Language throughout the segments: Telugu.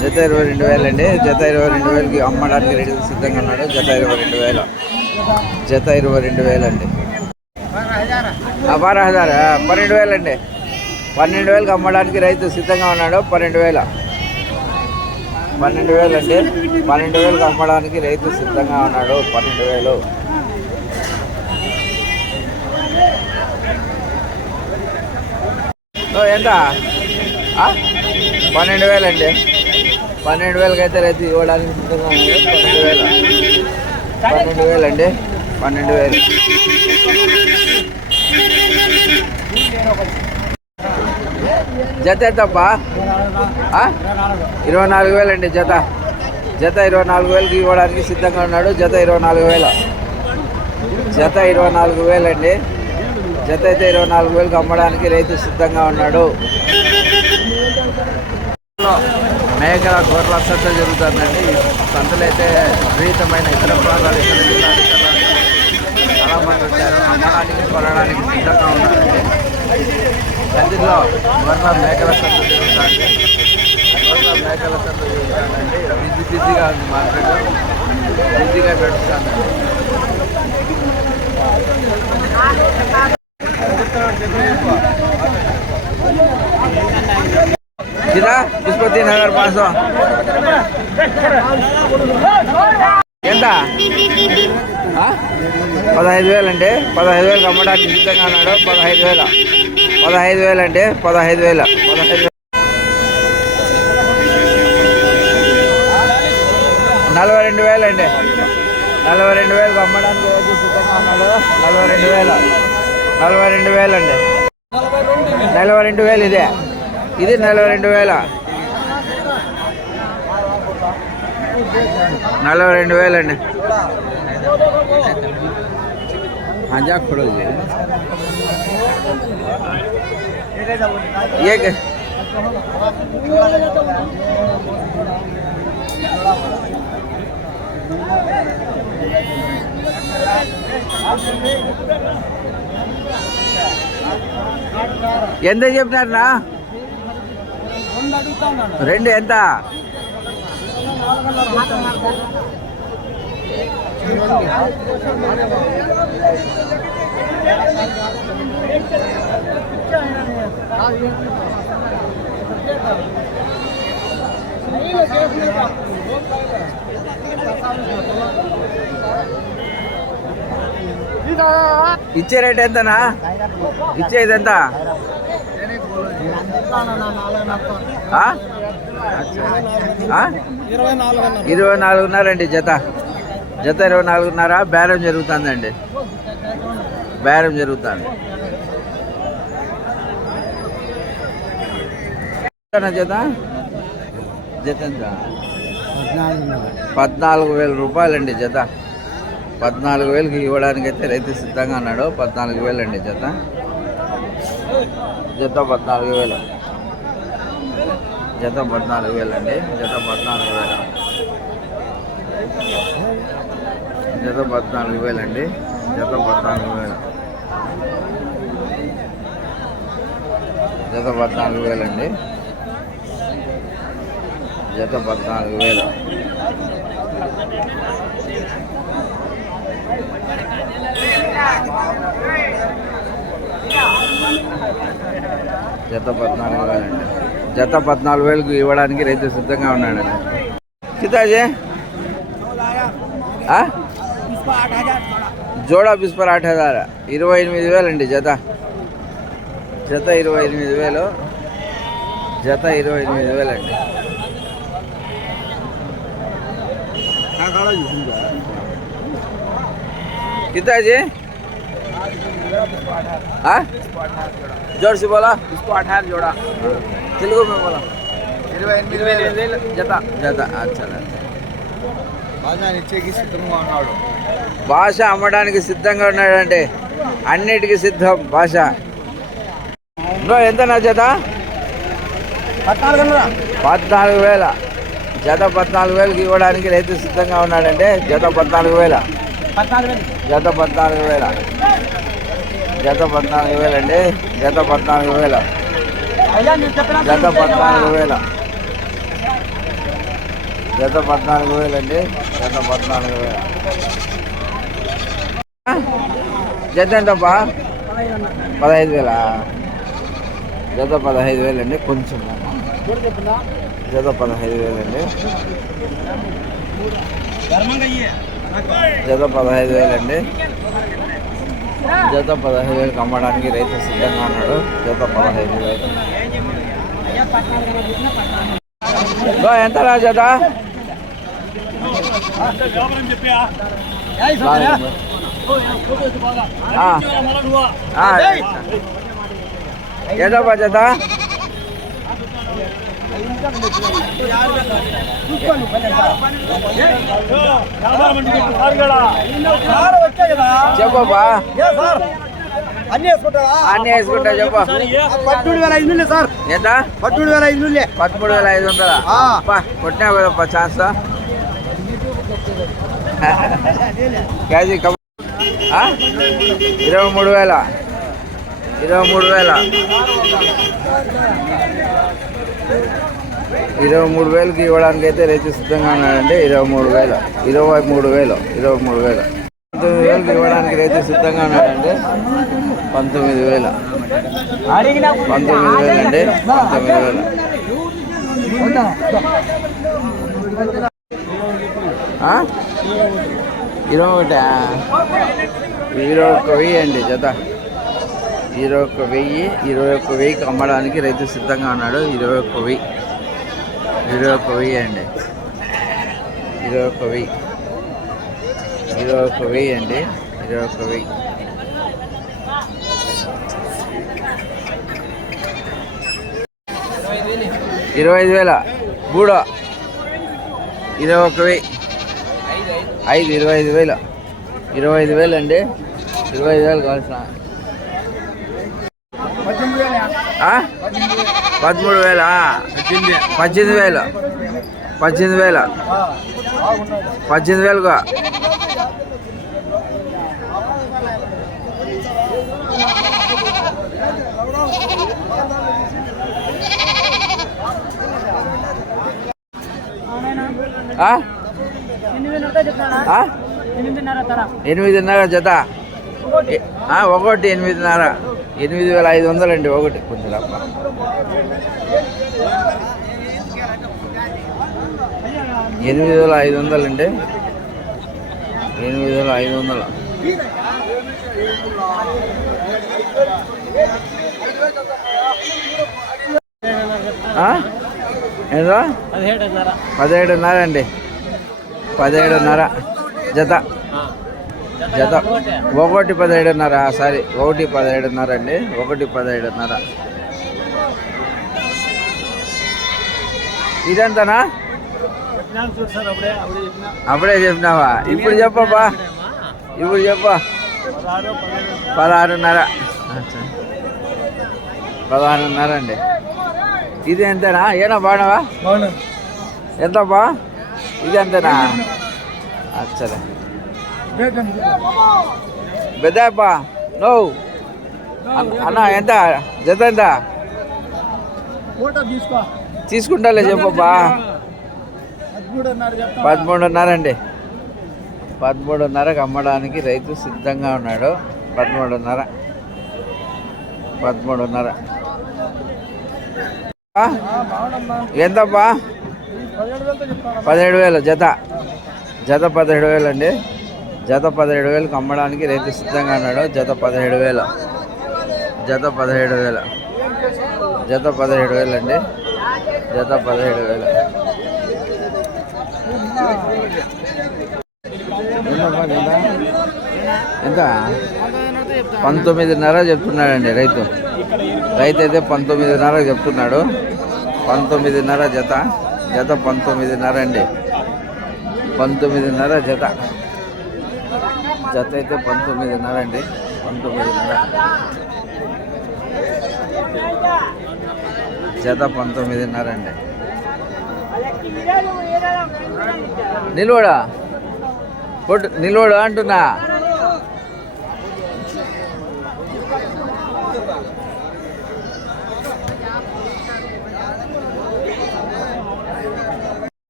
జత ఇరవై రెండు వేలు అండి జత ఇరవై రెండు వేలండి. జత ఇరవై రెండు వేలకి అమ్మడానికి రెడీ సిద్ధంగా ఉన్నాడు. జత ఇరవై రెండు వేల. జత ఇరవై రెండు వేలండి. బారా హజార్ పన్నెండు వేలండి. పన్నెండు వేలకు అమ్మడానికి రైతు సిద్ధంగా ఉన్నాడు. పన్నెండు వేల. పన్నెండు వేలండి. పన్నెండు వేలకు అమ్మడానికి రైతు సిద్ధంగా ఉన్నాడు. పన్నెండు వేలు. ఎంత? పన్నెండు పన్నెండు వేలండి. పన్నెండు వేలకి అయితే రైతు ఇవ్వడానికి సిద్ధంగా ఉంది పన్నెండు వేలు. పన్నెండు వేలండి. పన్నెండు వేలు. జత ఎంతప్ప ఇరవై నాలుగు వేలండి జత. జత ఇరవై నాలుగు వేలకి ఇవ్వడానికి సిద్ధంగా ఉన్నాడు. జత ఇరవై నాలుగు వేల. జత ఇరవై నాలుగు వేలండి. జత అయితే ఇరవై నాలుగు వేలకు అమ్మడానికి రైతు సిద్ధంగా ఉన్నాడు. సంతలో మేకల గొర్రెల సంత జరుగుతుందండి. సంతలు అయితే విపరీతమైన ఇతర ప్రాంతాలు ఇతర జిల్లాలు చాలామంది వచ్చారు. అమ్మడానికి కొనడానికి సిద్ధంగా ఉన్నారండి. సందిలో గొర్రెల మేకల సంత జరుగుతుంది గొర్రెల మేకల సంత జరుగుతుందండి. బిజీ బిజీగా ఉంది మార్కెట్ బిజీగా పెడుతుందండి. జిరా तीन हजार पाँच सौ ఎంత ఆ? పదహైదు వేలు అండి పదహైదు వేలకు అమ్మడానికి సిద్ధంగా ఉన్నాడు పదహైదు వేల పదహైదు వేలు అండి పదహైదు వేల పదహైదు వేలు నలభై రెండు వేలు అండి నలభై రెండు వేలకు అమ్మడానికి రైతు సిద్ధంగా ఉన్నాడు నలభై రెండు వేల నలభై రెండు వేలు అండి నలభై రెండు వేలు ఇదే ఇది నలభై రెండు వేల నలభై రెండు వేలండి హజా కొడోజీ ఏ ఎంత చెప్పినారనా రెండు ఎంత ఇచ్చే రేట్ ఎంతనా? ఇచ్చేది ఎంత ఇరవై నాలుగున్నారండి జత. జత ఇరవై నాలుగున్నర బేరం జరుగుతుందండి. బేరం జరుగుతుంది. జత? జత ఎంత? పద్నాలుగు వేల రూపాయలండి జత. పద్నాలుగు వేలకి ఇవ్వడానికి అయితే రైతు సిద్ధంగా ఉన్నాడు. పద్నాలుగు వేలండి జత. జత పద్నాలుగు వేలు. జత పద్నాలుగు వేలండి జత పద్నాలుగు వేల. జత పద్నాలుగు వేలండి జత పద్నాలుగు వేల. జత పద్నాలుగు వేలండి జత పద్నాలుగు వేలు. జత పద్నాలుగు వేలండి జత పద్నాలుగు వేలకు ఇవ్వడానికి రైతు సిద్ధంగా ఉన్నాడండి సీతాజీ ఆ? జోడా బిస్పర్ ఆట హజార్ ఇరవై ఎనిమిది వేలండి జత జత ఇరవై ఎనిమిది వేలు జత ఇరవై ఎనిమిది వేలండి कितना है जी हाँ जोर से बोला इसको अठारह जोड़ा తెలుగు జత. జత సిద్ధంగా ఉన్నాడు. భాష అమ్మడానికి సిద్ధంగా ఉన్నాడంటే అన్నిటికీ సిద్ధం భాష. బ్రో ఎంత నా జత? పద్నాలుగు వేల. జత పద్నాలుగు వేలకి ఇవ్వడానికి రైతు సిద్ధంగా ఉన్నాడంటే జత పద్నాలుగు వేల. జత పద్నాలుగు వేల. జత పద్నాలుగు వేలండి జత పద్నాలుగు వేల. జత పద్నాలుగు వేల. జత పద్నాలుగు వేలండి జత పద్నాలుగు వేల. జత ఎంతప్పా పదహైదు వేల? జత పదహైదు వేలండి కొంచెం. జత పదహైదు వేలండి జత పదహైదు వేలండి జత పదహైదు వేలకు అమ్మడానికి రైతు సిద్ధంగా ఉన్నాడు. జత పదహైదు వేలు. ఎంత రా జత ఆ. ఆ, ఎంతప్పా జత వచ్చాయి కదా చెప్పబ్బా అన్ని వేసుకుంటారా అన్నీ వేసుకుంటా చెప్పు. పట్టుడు వేల ఐదు సార్. ఎంత? పట్టుడు వేల ఐదు పదమూడు వేల ఐదు వందల. కొట్టినా కదప్పా ఛాన్స్ కేజీ? ఇరవై మూడు వేల. ఇరవై మూడు వేల. ఇరవై మూడు వేలకి ఇవ్వడానికి అయితే రైతు సిద్ధంగా ఉన్నాడంటే ఇరవై మూడు వేల. ఇరవై మూడు వేలు. ఇరవై మూడు వేల. పంతొమ్మిది వేలకు ఇవ్వడానికి రైతు సిద్ధంగా ఉన్నాడండి పంతొమ్మిది వేల. పంతొమ్మిది వేలు అండి పంతొమ్మిది వేలు. ఇరవై ఒకటా? ఇరవై ఒక్క వెయ్యి అండి జత. ఇరవై ఒక్క వెయ్యి ఇరవై ఒక్క వెయ్యికి అమ్మడానికి రైతు సిద్ధంగా ఉన్నాడు. ఇరవై ఒక్క వెయ్యి. ఇరవై ఒక్క వెయ్యి అండి. ఇరవై ఒక్క వెయ్యి. ఇరవై ఒక వెయ్యి అండి. ఇరవై ఒక వెయ్యి. ఇరవై ఐదు వేల. బూడ. ఇరవై ఒక వెయ్యి. ఐదు ఇరవై ఐదు వేల. ఇరవై ఐదు వేలు అండి. ఇరవై ఐదు వేలు కావాల్సిన. పదమూడు వేల? పద్దెనిమిది వేలు. పద్దెనిమిది వేలు. పద్దెనిమిది వేలుగా? ఎనిమిదిన్నర జత. ఒకటి. ఎనిమిదిన్నర. ఎనిమిది వేల ఐదు వందలండి ఒకటి. కొంచెం ఎనిమిది వేల ఐదు వందలండి. ఎనిమిది వేల ఐదు వందలు? ఏంటో పదిహేడున్నర. అండి. పదిహేడున్నర. జత. జత ఒకటి. పదిహేడున్నర. సారీ. ఒకటి పదిహేడున్నర అండి. ఒకటి పదిహేడున్నర. ఇదంతానా? అప్పుడే చెప్పినావా? ఇప్పుడు చెప్పబ్బా. ఇప్పుడు చెప్ప. పదహారున్నర. పదహారున్నర అండి ఇది ఎంతనా? ఏనా బాగున్నావా? ఎంతబ్బా ఇది ఎంతనా? అచ్చలే పెద్దప్పా నో. అన్న ఎంత? జత ఎంత? తీసుకుంటాలే చెప్పబ్బా. పదమూడున్నర చెప్తా పదమూడున్నర అండి పదమూడున్నరకు అమ్మడానికి రైతు సిద్ధంగా ఉన్నాడు. పదమూడున్నర. పదమూడున్నర. ఎంతప్పా? ఎంతబ్బా పదిహేడు వేలు జత. జత పదిహేడు వేలు అండి జత పదిహేడు వేలకు అమ్మడానికి రైతు సిద్ధంగా ఉన్నాడు. జత పదిహేడు వేలు. జత పదిహేడు వేలు. జత పదిహేడు వేలు అండి జత పదిహేడు వేలు. ఎంత? పంతొమ్మిదిన్నర చెప్తున్నాడండి రైతు. రైతు అయితే పంతొమ్మిదిన్నర చెప్తున్నాడు. పంతొమ్మిదిన్నర జత. జత పంతొమ్మిదిన్నర అండి. పంతొమ్మిదిన్నర జత. జత అయితే పంతొమ్మిదిన్నర అండి. పంతొమ్మిదిన్నర. జత పంతొమ్మిదిన్నర అండి. నిల్వడా? కొట్టు అంటున్నా.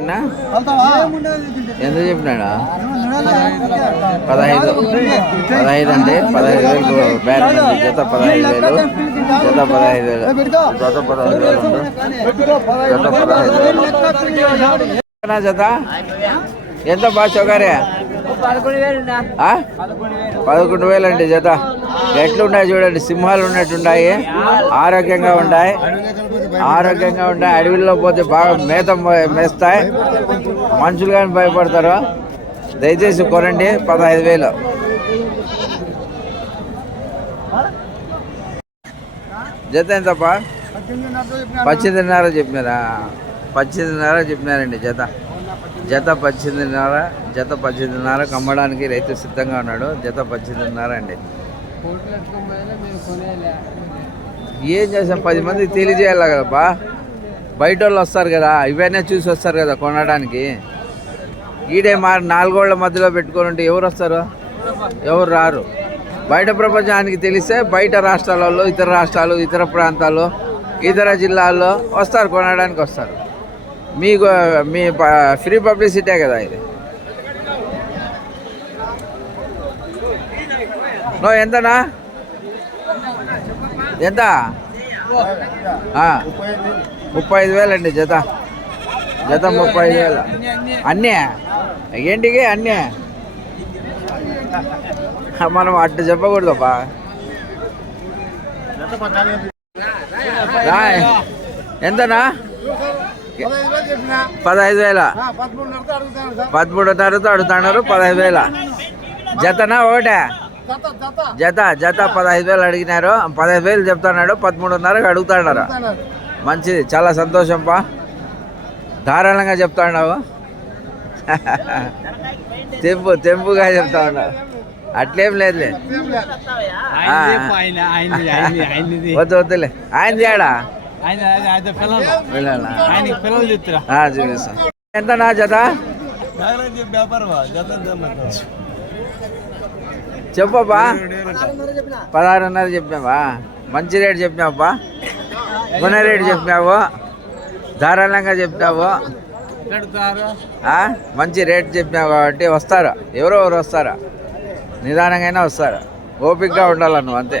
అన్నా వెళ్తావా? ఎంత చెప్పినాడా? పదహైదు. పదహైదు అండి పదహైదు వేలు ఉంది. జత పదహైదు వేలు. జత పదహైదు వేలు. జత పదహైదు వేలు. జత పదహైదు వేలు. ఎంత జత? ఎంత బా చౌకారే? పదకొండు వేలు అండి జత. ఎట్లున్నాయి చూడండి సింహాలు ఉన్నట్టున్నాయి ఆరోగ్యంగా ఉంటాయి ఆరోగ్యంగా ఉంటాయి అడవిలో పోతే బాగా మేత మే- మేస్తాయి. మనుషులు కానీ భయపడతారు. దయచేసి కొనండి పదహైదు వేలు. జత ఎంతప్పా? పద్దెనిమిదిన్నర చెప్పినారా? పద్దెనిమిదిన్నర చెప్పినారండి జత. జత పద్దెనిమిదిన్నర జత పద్దెనిమిదిన్నర కమ్మడానికి రైతు సిద్ధంగా ఉన్నాడు. జత పద్దెనిమిదిన్నర అండి. ఏం చేసాం? పది మంది తెలియజేయాలి కదబ్బా? బయట వాళ్ళు వస్తారు కదా ఇవన్నీ చూసి వస్తారు కదా కొనడానికి. ఈడే మా నాలుగోళ్ళ మధ్యలో పెట్టుకొని ఉంటే ఎవరు వస్తారు? ఎవరు రారు? బయట ప్రపంచానికి తెలిస్తే బయట రాష్ట్రాలలో ఇతర రాష్ట్రాలు ఇతర ప్రాంతాలు ఇతర జిల్లాల్లో వస్తారు కొనడానికి వస్తారు. మీకు మీ ఫ్రీ పబ్లిసిటీ కదా ఇది? నో ఎంతనా? ఎంత? ముప్పై ఐదు వేలు అండి జత. జత ముప్పై ఐదు వేలు. అన్నీ? ఏంటికి అన్నీ? మనం అట్టు చెప్పకూడదప్పా రా. ఎంతనా? పదహైదు వేల పదమూడున్నరతో అడుగుతున్నారు పదహైదు వేల? జతనా ఒకటే? జత జత. పదహైదు వేలు అడిగినారు. పదహైదు వేలు చెప్తున్నాడు పదమూడున్నరకు అడుగుతాను. మంచిది చాలా సంతోషం పా ధారాళంగా చెప్తాడావు. తెంపు తెంపుగా చెప్తా ఉన్నావు అట్లేం లేదులే వద్దు వద్దులే. ఆయన తేడా చూపిస్తా ఎంత నా జత? చెప్పబ్బా. పదహారున్నర చెప్పినావా? మంచి రేటు చెప్పినావా గుణ రేటు చెప్పినావు? ధారాళంగా చెప్పినావు? ఆ? మంచి రేట్ చెప్పినావు కాబట్టి వస్తారు. ఎవరో ఎవరు వస్తారా. నిదానంగానే వస్తారు. ఓపికగా ఉండాల నువ్వు అంతే.